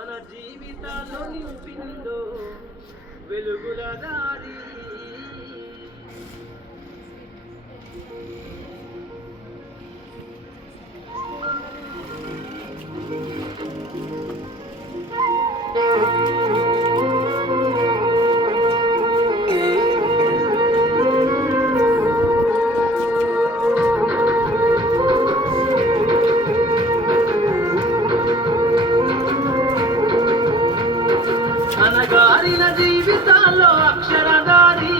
మన జీవితాల్లో నింపిందో వెలుగుల దారి. అనగారిన జీవితాల్లో అక్షరదారి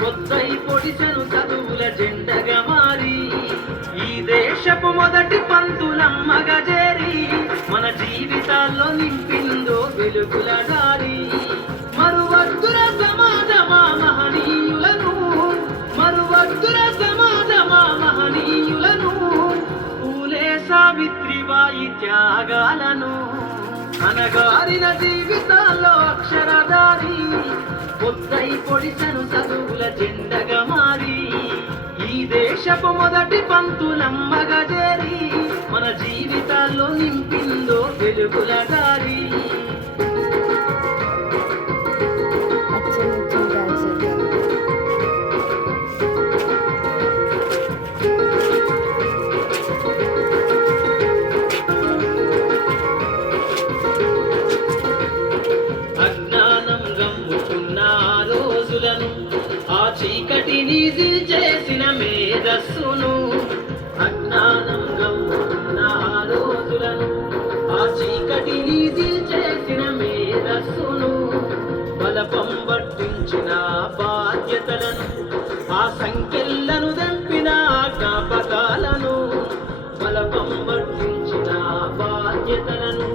కొత్తై పొడిసెను చదువుల జెండగా మారి ఈ దేశపు మొదటి పంతులమ్మగా చేరి మన జీవితాల్లో నింపిందో వెలుగుల దారి. మరువద్దుర సమాజమా మహనీయులను, మరువద్దుర సమాజమా మహనీయులను, పూలే సావిత్రిబాయి త్యాగాలను. అనగారిన జీవితాల్లో అక్షరదారి కొత్తై పొడిసెను చదువుల జెండగా మారి ఈ దేశపు మొదటి పంతులమ్మగా చేరి మన జీవితాల్లో నింపిందో వెలుగుల దారి. ఆ చీకటిని చేసిన మేధస్సును, అజ్ఞానం గమ్మున్న రోజులను ఆ చీకటిని చేసిన మేధస్సును, బలపం పట్టించిన బాధ్యతలను ఆ సంఖ్యలను దంపిన జ్ఞాపకాలను, బలపం పట్టించిన బాధ్యతలను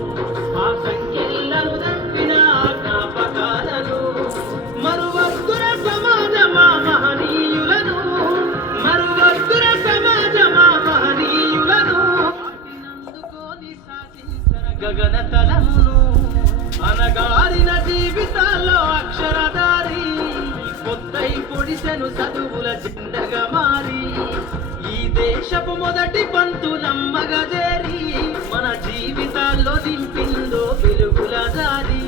ఆ సంఖ్యలను దంపిన జ్ఞాపకాలను. మరువద్దుర సమాజమా మహనీయులను, మరువద్దుర సమాజమా మహనీయులను, అందుకోని శాసించర గగన తలమును. అనగారిన జీవితాల్లో అక్షరదారి కొత్తై పొడిసెను చదువుల జెండగా మారి ఈ దేశపు మొదటి పంతులమ్మగా చేరి మన జీవితాల్లో నింపిందో వెలుగుల దారి.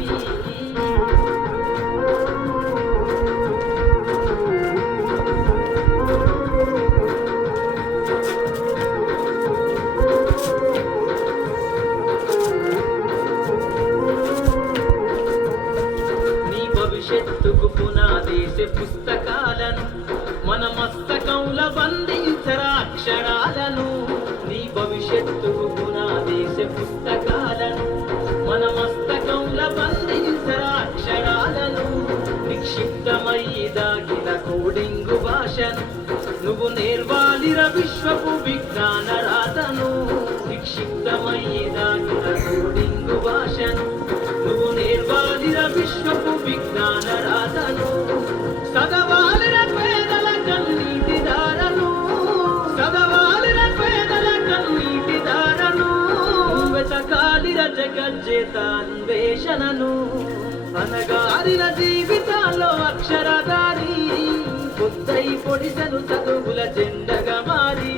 భవిష్యత్తుకు పునాదేసే పుస్తకాలను మన మస్తకంలో బంధించరా అక్షరాలను. నీ భవిష్యత్తుకు పునాదేసే పుస్తకాలను మన మస్తకంలో బంధించరా అక్షరాలను. నిక్షిప్తమై దాగిన కోడింగు భాషను నువ్వు నేర్వాలిర విశ్వపు విజ్ఞాన రాతను. నిక్షిప్తమై దాగిన కోడింగు భాషను నువ్వు నేర్వాలిర విశ్వపు విజ్ఞాన రాతను. చదవాలిర పేదల కన్నీటి దారను, చదవాలిర పేదల కన్నీటి దారను, వెతకాలిర జగజ్జేత అన్వేషణను. అనగారిన జీవితాల్లో అక్షరదారి కొత్తై పొడిసెను చదువుల జెండగా మారి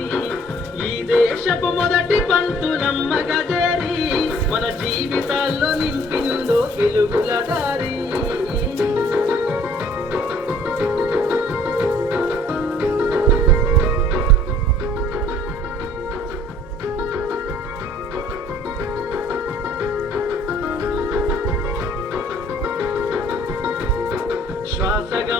ఈ దేశపు మొదటి పంతులమ్మగా చేరి మన జీవితాల్లో నింపిందో వెలుగుల దారి. శ్వాసగా